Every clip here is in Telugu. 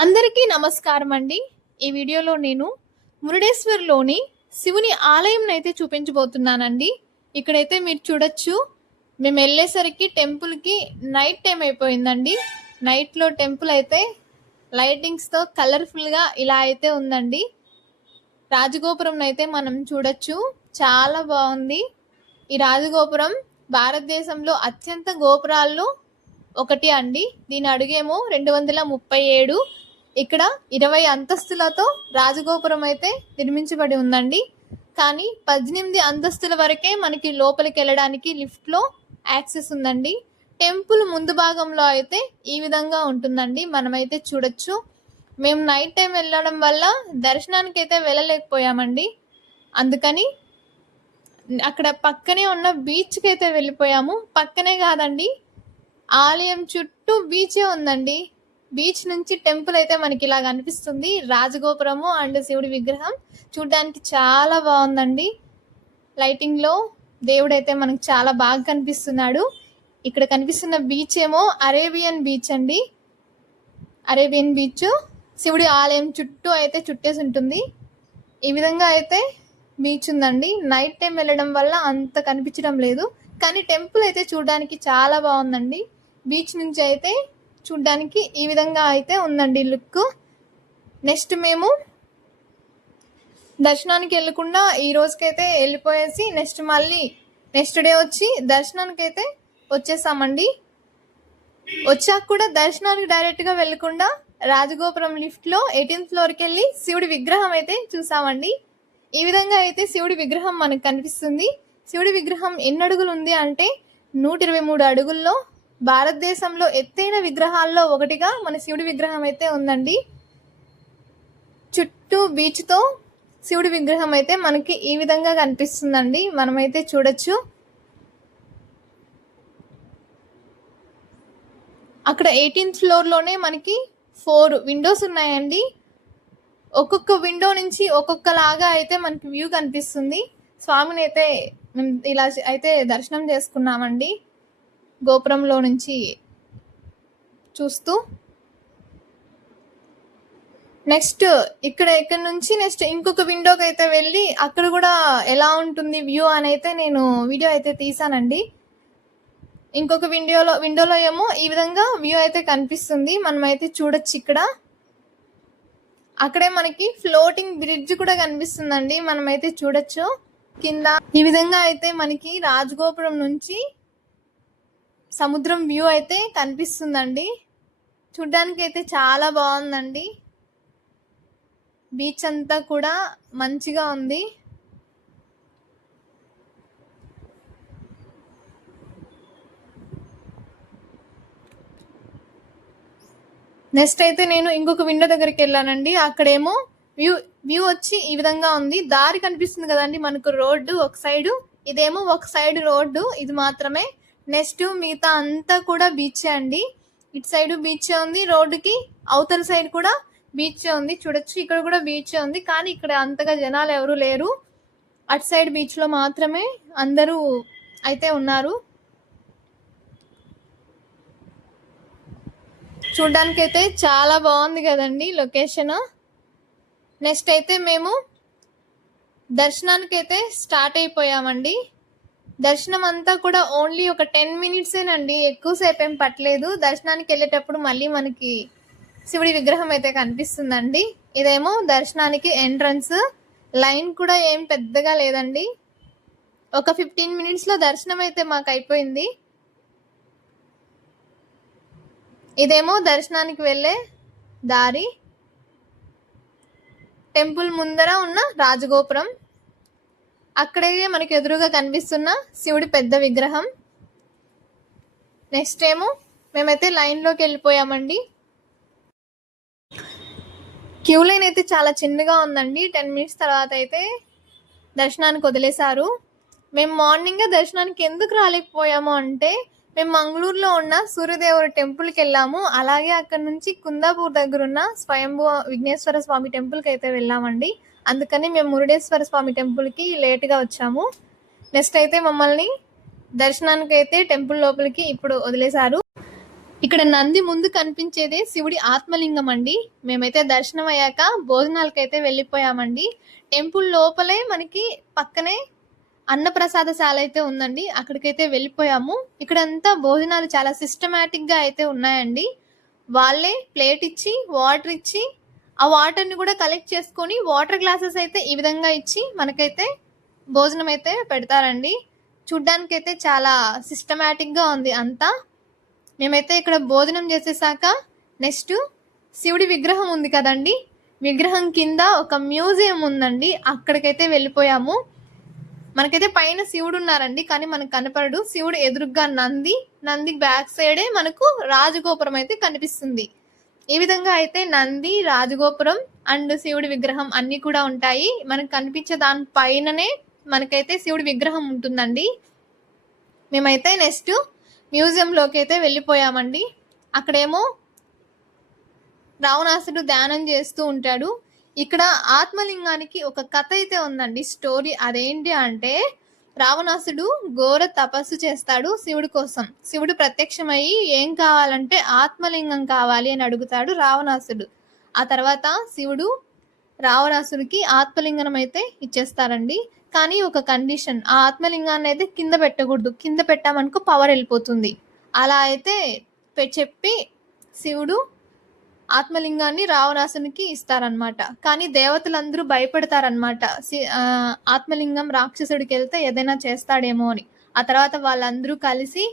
అందరికీ నమస్కారం అండి. ఈ వీడియోలో నేను మురుడేశ్వర్లోని శివుని ఆలయం అయితే చూపించబోతున్నానండి. ఇక్కడైతే మీరు చూడొచ్చు. మేము వెళ్ళేసరికి టెంపుల్కి నైట్ టైం అయిపోయిందండి. నైట్లో టెంపుల్ అయితే లైటింగ్స్తో కలర్ఫుల్గా ఇలా అయితే ఉందండి. రాజగోపురం అయితే మనం చూడొచ్చు, చాలా బాగుంది. ఈ రాజగోపురం భారతదేశంలో అత్యంత గోపురాల్లో ఒకటి అండి. దీని అడుగేమో 237. ఇక్కడ 20 అంతస్తులతో రాజగోపురం అయితే నిర్మించబడి ఉందండి. కానీ 18 అంతస్తుల వరకే మనకి లోపలికి వెళ్ళడానికి లిఫ్ట్లో యాక్సెస్ ఉందండి. టెంపుల్ ముందు భాగంలో అయితే ఈ విధంగా ఉంటుందండి. మనమైతే చూడొచ్చు. మేము నైట్ టైం వెళ్ళడం వల్ల దర్శనానికి అయితే వెళ్ళలేకపోయామండి. అందుకని అక్కడ పక్కనే ఉన్న బీచ్కి అయితే వెళ్ళిపోయాము. పక్కనే కాదండి, ఆలయం చుట్టూ బీచే ఉందండి. బీచ్ నుంచి టెంపుల్ అయితే మనకి ఇలా కనిపిస్తుంది. రాజగోపురము అండ్ శివుడి విగ్రహం చూడడానికి చాలా బాగుందండి. లైటింగ్లో దేవుడు అయితే మనకు చాలా బాగా కనిపిస్తున్నాడు. ఇక్కడ కనిపిస్తున్న బీచ్ ఏమో అరేబియన్ బీచ్ అండి. అరేబియన్ బీచ్ శివుడి ఆలయం చుట్టూ అయితే చుట్టేసి ఉంటుంది. ఈ విధంగా అయితే బీచ్ ఉందండి. నైట్ టైం వెళ్ళడం వల్ల అంత కనిపించడం లేదు, కానీ టెంపుల్ అయితే చూడడానికి చాలా బాగుందండి. బీచ్ నుంచి అయితే చూడడానికి ఈ విధంగా అయితే ఉందండి లుక్. నెక్స్ట్ మేము దర్శనానికి వెళ్ళకుండా ఈ రోజుకైతే వెళ్ళిపోయేసి నెక్స్ట్ డే వచ్చి దర్శనానికి అయితే వచ్చేసామండి. వచ్చాక కూడా దర్శనానికి డైరెక్ట్గా వెళ్ళకుండా రాజగోపురం లిఫ్ట్లో 18th ఫ్లోర్కి వెళ్ళి శివుడి విగ్రహం అయితే చూసామండి. ఈ విధంగా అయితే శివుడి విగ్రహం మనకు కనిపిస్తుంది. శివుడి విగ్రహం ఎన్ని అడుగులు ఉంది అంటే 123 అడుగుల్లో భారతదేశంలో ఎత్తైన విగ్రహాల్లో ఒకటిగా మన శివుడి విగ్రహం అయితే ఉందండి. చుట్టూ బీచ్తో శివుడి విగ్రహం అయితే మనకి ఈ విధంగా కనిపిస్తుందండి. మనమైతే చూడొచ్చు. అక్కడ 18th ఫ్లోర్లోనే మనకి 4 విండోస్ ఉన్నాయండి. ఒక్కొక్క విండో నుంచి ఒక్కొక్కలాగా అయితే మనకి వ్యూ కనిపిస్తుంది. స్వామిని అయితే మేము ఇలా అయితే దర్శనం చేసుకున్నామండి, గోపురంలో నుంచి చూస్తూ. నెక్స్ట్ ఇక్కడ నుంచి ఇంకొక విండోకి అయితే వెళ్ళి అక్కడ కూడా ఎలా ఉంటుంది వ్యూ అని అయితే నేను వీడియో అయితే తీసానండి. ఇంకొక విండోలో ఏమో ఈ విధంగా వ్యూ అయితే కనిపిస్తుంది. మనమైతే చూడొచ్చు. అక్కడే మనకి ఫ్లోటింగ్ బ్రిడ్జ్ కూడా కనిపిస్తుందండి. మనమైతే చూడొచ్చు. కింద ఈ విధంగా అయితే మనకి రాజగోపురం నుంచి సముద్రం వ్యూ అయితే కనిపిస్తుందండి. చూడ్డానికి అయితే చాలా బాగుందండి. బీచ్ అంతా కూడా మంచిగా ఉంది. నెక్స్ట్ అయితే నేను ఇంకొక విండో దగ్గరికి వెళ్ళానండి. అక్కడేమో వ్యూ వచ్చి ఈ విధంగా ఉంది. దారి కనిపిస్తుంది కదండి మనకు, రోడ్డు ఒక సైడు, ఇదేమో ఒక సైడ్ రోడ్డు, ఇది మాత్రమే. నెక్స్ట్ మిగతా అంతా కూడా బీచే అండి. ఇటు సైడ్ బీచే ఉంది, రోడ్డుకి అవతల సైడ్ కూడా బీచే ఉంది. చూడొచ్చు, ఇక్కడ కూడా బీచే ఉంది, కానీ ఇక్కడ అంతగా జనాలు ఎవరు లేరు. అటు సైడ్ బీచ్లో మాత్రమే అందరూ అయితే ఉన్నారు. చూడ్డానికి అయితే చాలా బాగుంది కదండి లొకేషన్. నెక్స్ట్ అయితే మేము దర్శనానికి అయితే స్టార్ట్ అయిపోయామండి. దర్శనం అంతా కూడా ఓన్లీ ఒక 10 మినిట్సేనండి, ఎక్కువసేపు ఏం పట్టలేదు. దర్శనానికి వెళ్ళేటప్పుడు మళ్ళీ మనకి శివుడి విగ్రహం అయితే కనిపిస్తుందండి. ఇదేమో దర్శనానికి ఎంట్రన్స్. లైన్ కూడా ఏం పెద్దగా లేదండి. ఒక 15 మినిట్స్లో దర్శనం అయితే మాకు అయిపోయింది. ఇదేమో దర్శనానికి వెళ్ళే దారి. టెంపుల్ ముందర ఉన్న రాజగోపురం, అక్కడే మనకి ఎదురుగా కనిపిస్తున్న శివుడి పెద్ద విగ్రహం. నెక్స్ట్ ఏమో మేమైతే లైన్లోకి వెళ్ళిపోయామండి. క్యూ లైన్ అయితే చాలా చిన్నగా ఉందండి. 10 మినిట్స్ తర్వాత అయితే దర్శనానికి వదిలేశారు. మేము మార్నింగే దర్శనానికి ఎందుకు రాలేకపోయాము అంటే, మేము మంగళూరులో ఉన్న సూర్యదేవుడి టెంపుల్కి వెళ్ళాము. అలాగే అక్కడ నుంచి కుందాపూర్ దగ్గర ఉన్న స్వయంభూ విఘ్నేశ్వర స్వామి టెంపుల్కి అయితే వెళ్ళామండి. అందుకని మేము మురుడేశ్వర స్వామి టెంపుల్కి లేట్గా వచ్చాము. నెక్స్ట్ అయితే మమ్మల్ని దర్శనానికి అయితే టెంపుల్ లోపలికి ఇప్పుడు వదిలేశారు. ఇక్కడ నంది ముందు కనిపించేదే శివుడి ఆత్మలింగం అండి. మేమైతే దర్శనం అయ్యాక భోజనాలకైతే వెళ్ళిపోయామండి. టెంపుల్ లోపలే మనకి పక్కనే అన్నప్రసాదశాల అయితే ఉందండి. అక్కడికైతే వెళ్ళిపోయాము. ఇక్కడంతా భోజనాలు చాలా సిస్టమాటిక్ గా అయితే ఉన్నాయండి. వాళ్ళే ప్లేట్ ఇచ్చి వాటర్ ఇచ్చి ఆ వాటర్ని కూడా కలెక్ట్ చేసుకొని వాటర్ గ్లాసెస్ అయితే ఈ విధంగా ఇచ్చి మనకైతే భోజనం అయితే పెడతారండి. చూడ్డానికైతే చాలా సిస్టమాటిక్ గా ఉంది అంతా. మేమైతే ఇక్కడ భోజనం చేసేసాక నెక్స్ట్ శివుడి విగ్రహం ఉంది కదండి, విగ్రహం కింద ఒక మ్యూజియం ఉందండి, అక్కడికైతే వెళ్ళిపోయాము. మనకైతే పైన శివుడు ఉన్నారండి, కానీ మనకు కనపడడు. శివుడు ఎదురుగ్గా నంది బ్యాక్ సైడే మనకు రాజగోపురం అయితే కనిపిస్తుంది. ఈ విధంగా అయితే నంది, రాజగోపురం అండ్ శివుడి విగ్రహం అన్ని కూడా ఉంటాయి. మనకు కనిపించే దాని పైననే మనకైతే శివుడి విగ్రహం ఉంటుందండి. మేమైతే నెక్స్ట్ మ్యూజియంలోకి అయితే వెళ్ళిపోయామండి. అక్కడేమో రావణాసుడు ధ్యానం చేస్తూ ఉంటాడు. ఇక్కడ ఆత్మలింగానికి ఒక కథ అయితే ఉందండి, స్టోరీ. అదేంటి అంటే రావణాసుడు ఘోర తపస్సు చేస్తాడు శివుడి కోసం. శివుడు ప్రత్యక్షమయ్యి ఏం కావాలంటే ఆత్మలింగం కావాలి అని అడుగుతాడు రావణాసుడు. ఆ తర్వాత శివుడు రావణాసుడికి ఆత్మలింగం అయితే ఇచ్చేస్తారండి. కానీ ఒక కండిషన్, ఆ ఆత్మలింగాన్ని అయితే కింద పెట్టకూడదు, కింద పెట్టామనుకో పవర్ వెళ్ళిపోతుంది. అలా అయితే చెప్పి శివుడు ఆత్మలింగాన్ని రావణాసునికి ఇస్తారనమాట. కానీ దేవతలందరూ భయపడతారనమాట, ఆత్మలింగం రాక్షసుడికి వెళ్తే ఏదైనా చేస్తాడేమో అని. ఆ తర్వాత వాళ్ళందరూ కలిసి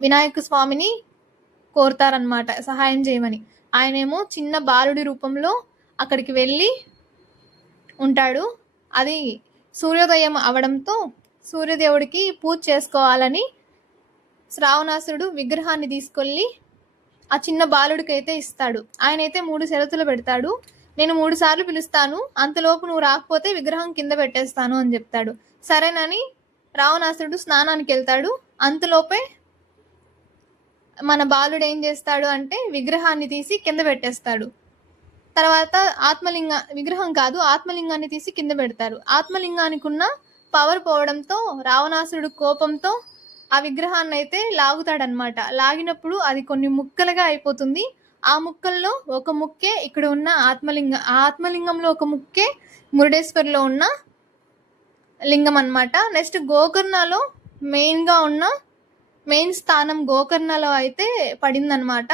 వినాయక స్వామిని కోరుతారనమాట సహాయం చేయమని. ఆయనేమో చిన్న బాలుడి రూపంలో అక్కడికి వెళ్ళి ఉంటాడు. అది సూర్యోదయం అవడంతో సూర్యదేవుడికి పూజ చేసుకోవాలని రావణాసురుడు విగ్రహాన్ని తీసుకెళ్ళి ఆ చిన్న బాలుడికి అయితే ఇస్తాడు. ఆయన అయితే 3 షరతులు పెడతాడు. నేను 3 సార్లు పిలుస్తాను, అంతలోపు నువ్వు రాకపోతే విగ్రహం కింద పెట్టేస్తాను అని చెప్తాడు. సరేనని రావణాసురుడు స్నానానికి వెళ్తాడు. అంతలోపే మన బాలుడు ఏం చేస్తాడు అంటే విగ్రహాన్ని తీసి కింద పెట్టేస్తాడు. తర్వాత విగ్రహం కాదు, ఆత్మలింగాన్ని తీసి కింద పెడతారు. ఆత్మలింగానికి ఉన్న పవర్ పోవడంతో రావణాసురుడు కోపంతో ఆ విగ్రహాన్ని అయితే లాగుతాడనమాట. లాగినప్పుడు అది కొన్ని ముక్కలుగా అయిపోతుంది. ఆ ముక్కల్లో ఒక ముక్కే ఇక్కడ ఉన్న ఆత్మలింగంలో ఒక ముక్కే మురుడేశ్వర్లో ఉన్న లింగం అన్నమాట. నెక్స్ట్ గోకర్ణలో మెయిన్ స్థానం గోకర్ణలో అయితే పడిందనమాట.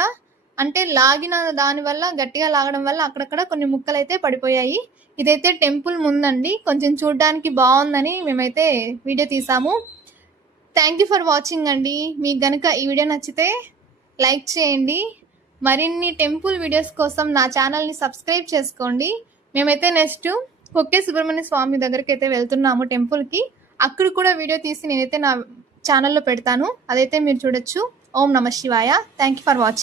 అంటే లాగిన దాని వల్ల, గట్టిగా లాగడం వల్ల అక్కడక్కడ కొన్ని ముక్కలు అయితే పడిపోయాయి. ఇదైతే టెంపుల్ ముందండి, కొంచెం చూడడానికి బాగుందని మేమైతే వీడియో తీసాము. థ్యాంక్ యూ ఫర్ వాచింగ్ అండి. మీకు గనుక ఈ వీడియో నచ్చితే లైక్ చేయండి. మరిన్ని టెంపుల్ వీడియోస్ కోసం నా ఛానల్ని సబ్స్క్రైబ్ చేసుకోండి. మేమైతే నెక్స్ట్ కొక్కే సుబ్రహ్మణ్య స్వామి దగ్గరికి అయితే వెళ్తున్నాము టెంపుల్కి. అక్కడ కూడా వీడియో తీసి నేనైతే నా ఛానల్లో పెడతాను, అదైతే మీరు చూడొచ్చు. ఓం నమ శివాయ. Thank you for watching.